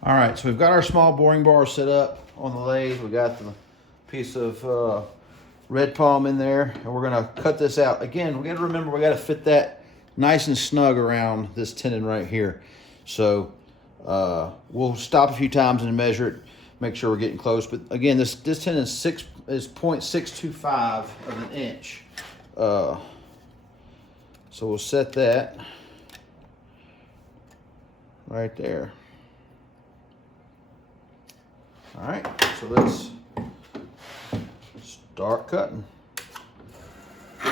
All right, so we've got our small boring bar set up on the lathe. We got the piece of red palm in there, and we're gonna cut this out. Again, we gotta remember we gotta fit that nice and snug around this tenon right here. So we'll stop a few times and measure it, make sure we're getting close. But again, this tenon is 0.625 of an inch. So we'll set that right there. All right, so let's start cutting. So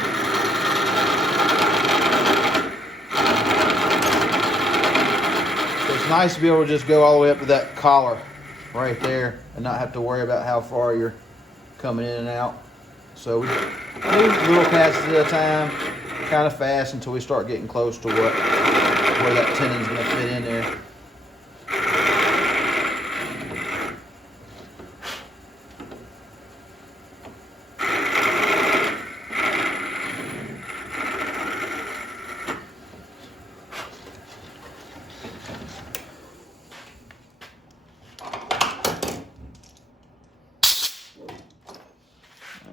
it's nice to be able to just go all the way up to that collar right there and not have to worry about how far you're coming in and out. So we do little passes at a time, kind of fast until we start getting close to where that tenon's gonna fit in there.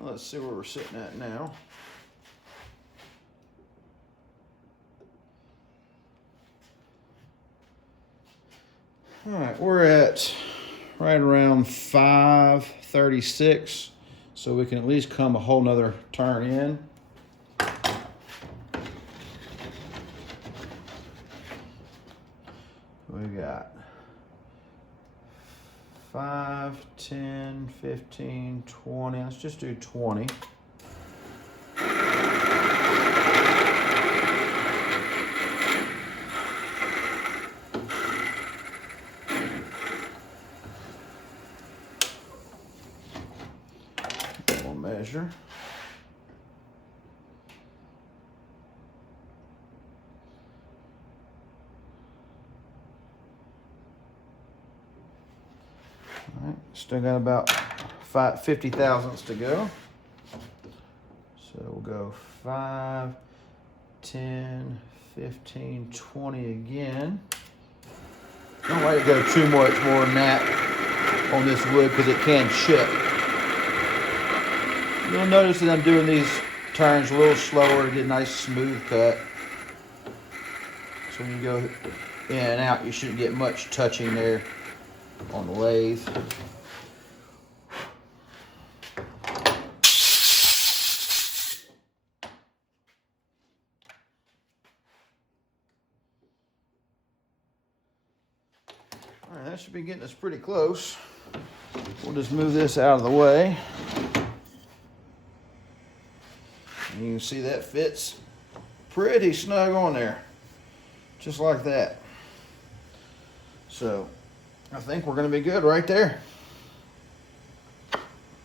Let's see where we're sitting at now. All right, we're at right around 536, so we can at least come a whole nother turn in. We got 5, 10, 15, 20. Let's just do 20. We'll measure. All right, still got about 50 thousandths to go. So we'll go 5, 10, 15, 20 again. Don't let it go too much more than that on this wood because it can chip. You'll notice that I'm doing these turns a little slower to get a nice smooth cut. So when you go in and out, you shouldn't get much touching there on the lathe. All right, that should be getting us pretty close. We'll just move this out of the way. And you can see that fits pretty snug on there, just like that. So I think we're going to be good right there.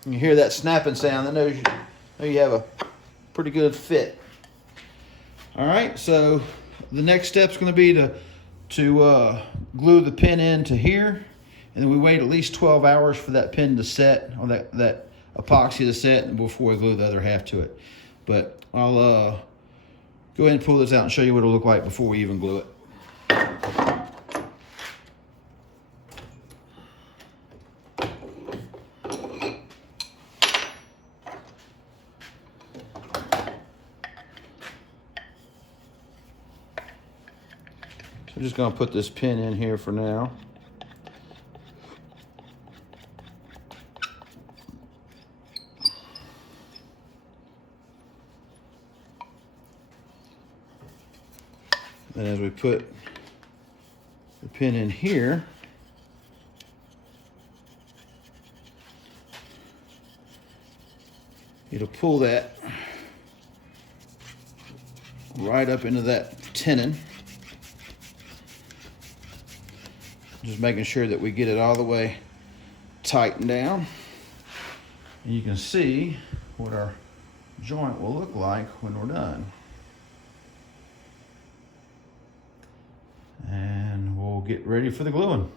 You hear that snapping sound, that knows you have a pretty good fit. All right, so the next step is going to be to glue the pin into here, and then we wait at least 12 hours for that pin to set, or that epoxy to set, before we glue the other half to it. But I'll go ahead and pull this out and show you what it'll look like before we even glue it. I'm just going to put this pin in here for now. And as we put the pin in here, it'll pull that right up into that tenon. Just making sure that we get it all the way tightened down. And you can see what our joint will look like when we're done. And we'll get ready for the gluing.